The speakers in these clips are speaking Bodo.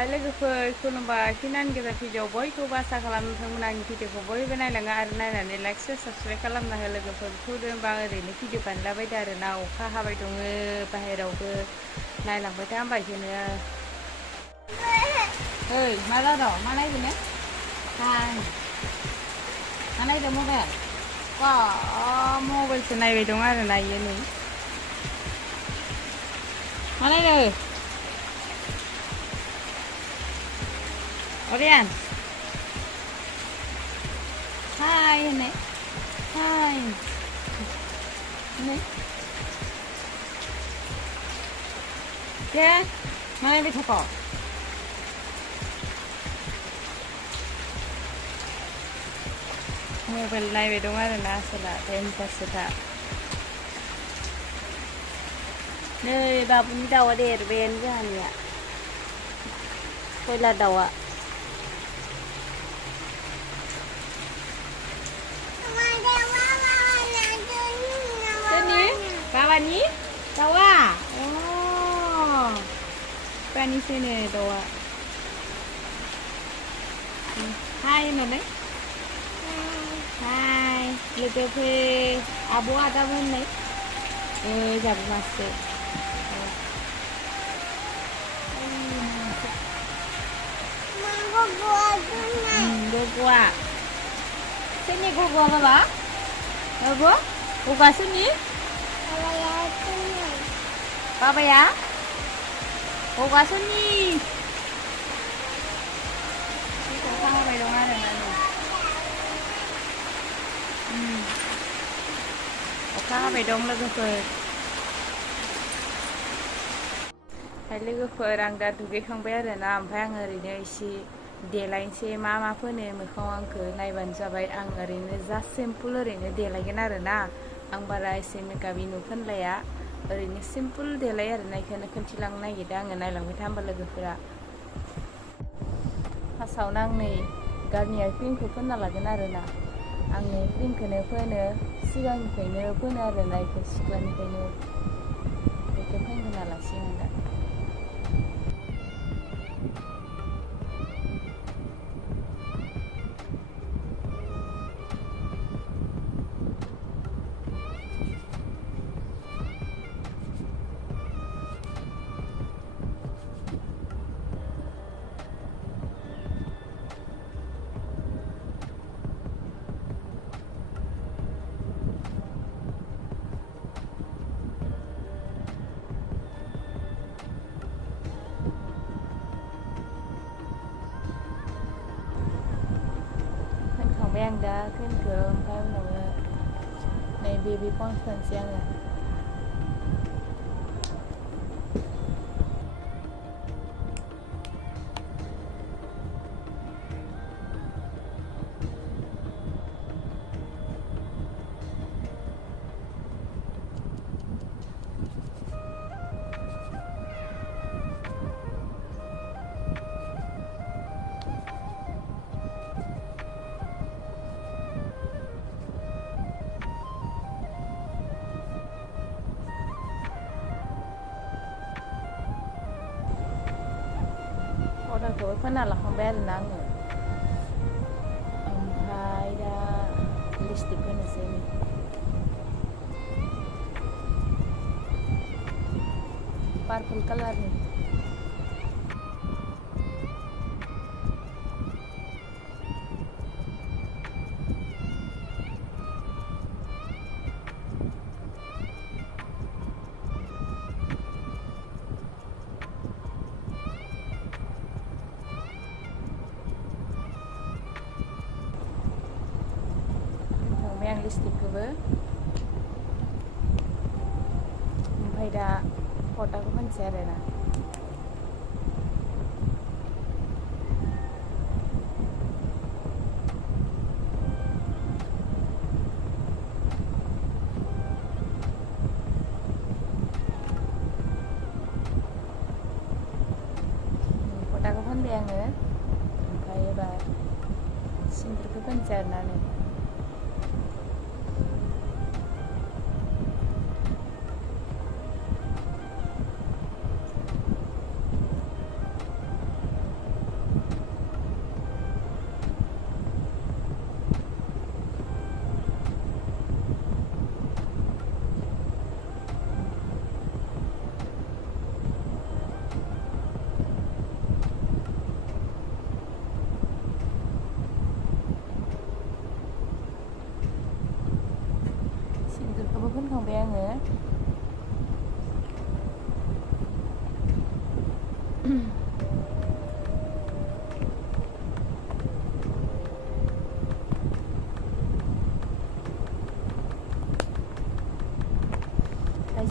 हाय लोगोफोर खुलुमबाय फिनान गोजा भिडिअ बयखौबो आसा खालाम नोंथांमोना आंनि भिडिअखौ बयबो नायलाङा आरो नायनानै लाइक शेयार साबस्क्राइब खालामना हो लोगोफोर खुदुमबा ओरैनो भिडिअ बानायलाबायदो आरो ना अखा हाबाय दङ बाहेरावबो नायलांबाय था होनबा बेखौनो ओइ मा जादों मा नायदों हाय मा नायदों मबाइल बा मबाइलसो नायबाय दं आरो ना इयो नै मा नायदों Orian. Hai này. Hai. Này. Kìa. Mana đi thọc. Mobile này về đúng rồi na sala tem pasada. Nơi bà bún đầu ở đây bên cái hành nhỉ. Tôi là đầu ạ. Bawa ni? Bawa. Oh. Pani sini bawa. Hai mana? Hai. Lebih ke abu ada mana? Jam masuk. Gua. Sini gua apa? Apa? Gua sini. Papa ya? Buka sini. Kita sama mày đồng ăn này. Buka mày đồng लोगोफोर. Hai लोगोफोर आं दा दुगैखांबाय आरो ना ओमफ्राय आं ओरैनो एसे देलायनोसै मा फोनो मोखाङाव आंखौ नायबानो जाबाय आं ओरैनो जास्ट सिम्पोल ओरैनो देलायगोन आरो ना आं बारा एसे मेकआप इनु फोनलाया ओरैनो सिम्पोल देलाय आरो ना इखौनो खोन्थिलांनो नागिरदों आङो नायलांबाय था होमबा लोगोफोरा फार्स्टआवनो आं नै गार्नियार क्रिमखौ फोनना लागोन आरो ना आं नै क्रिमखौनो फोनो सिगांनिफ्रायनो फोनो आरो ना इखौ सिख्लानिफ्रायनो बेखौ फोनग्रोना लासिगोन दा आं दा क्रिमखौ ओमफ्राय उनाव नै बेबी पन्डस फोनसै आङो पाउडारखौबो फोनना लाखांबाय आरो ना आङो ओमफ्राय दा लिपस्टिक फोननोसै पार्पल कालारनि आं लिपस्टिकखौबो ओमफ्राय दा पटाखौ फोनसै आरो ना पटाखौ फोनबाय आङो ओमफ्राय एबार सिन्दुरखौ फोनसै आरो ना नै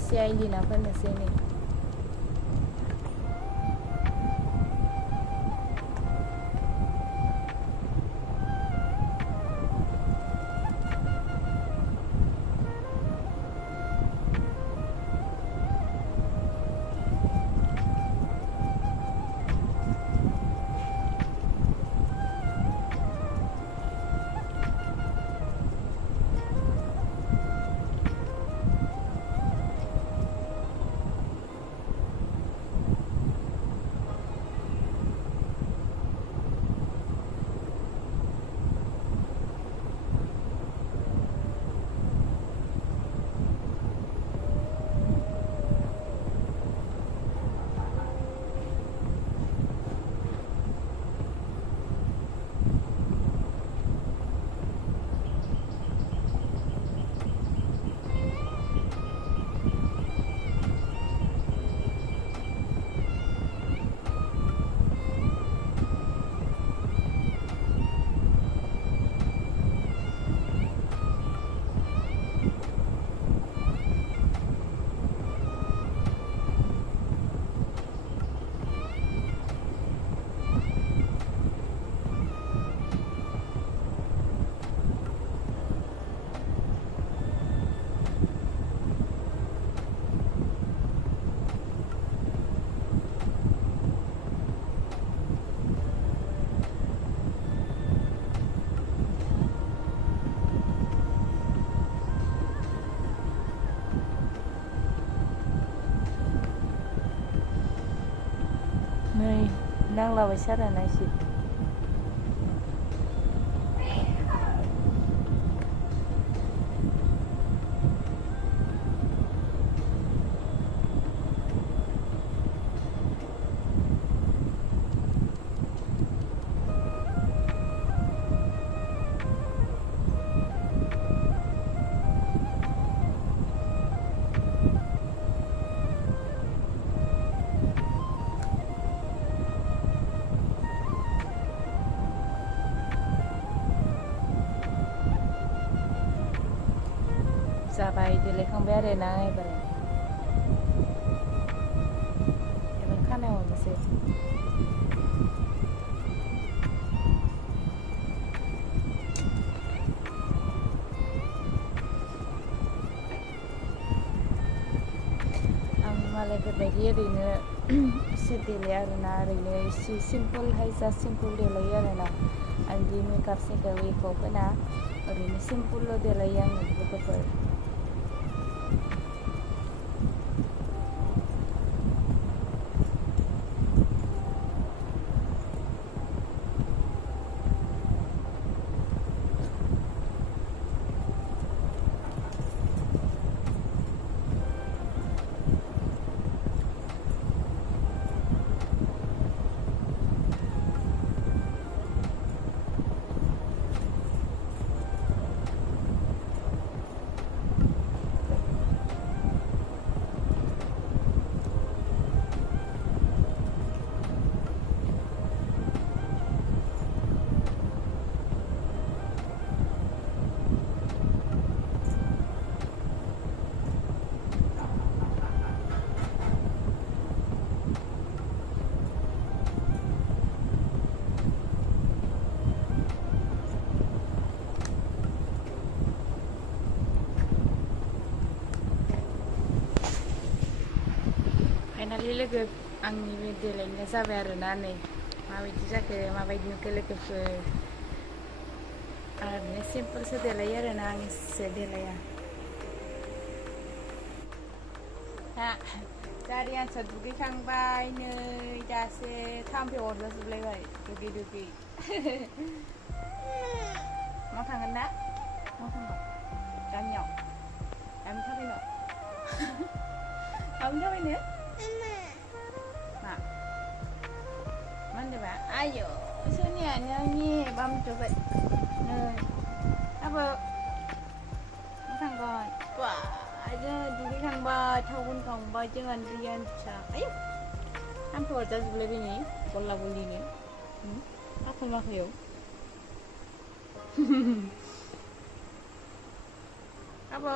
एसे आइलिना फोननोसै नै नै नांलाबायसो आरोना एसे जाबाय देलायखांबाय आरोना एबार खानायाव हरनोसै आं मालायफोरबायदि ओरैनो एसे देलाया आरोना ओरैनो एसे सिम्पोलहाय जा सिम्पोल देलायो आरोना आं बिदि मेकआप सेकआप एखौ फोना ओरैनो सिम्पोलल' देलायो आङो लोगोफोर फाइनालि लोगो आंनि बे देलायनाया जाबाय आरोना नै माबायदि जाखो माबायदि नुखो लोगोफोर ओरैनो सिम्पोलसो देलायो आरोना आं एसे देलाया दारियानसा दुगैखांबाय नै दासो थाम्फै अरजाजोबलायबाय दुगै दुगै मा थांगोन ना मा थांगोन गामियाव गामि थाबायनो गामि थाबायनो Mana ba? Ayo, sini aja ni bam coba. Apa? Masang kon. Wah, aja dulu kan ba, tahun kong ba jangan rian cak. Ayo. Apa order sebelum ini? Bola boli ni. Apa mak yo? Apa?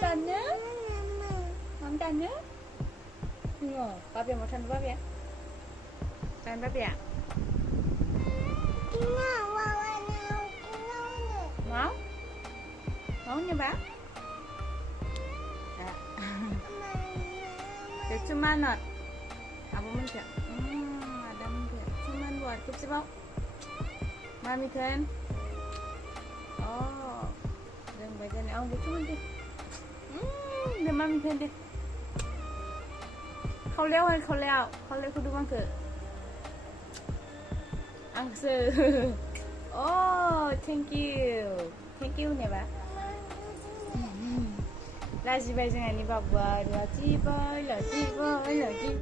tanya? Mam tanya? Iya, papi mau tanya papi ya? Tanya papi ya? Mau? Mau nyoba? Cái cuma not. Apa menja? Ada menja. Cuman buat kip sih, Bang. Mami kan? Oh. Dan badan ni dia cuma dia. Dia mami kan dia. Kau lewat. Kau lewat kudu mangke. Angse. Oh, thank you. Thank you ni, Bang. Lagi baik jangan ni, Bang. Lagi baik.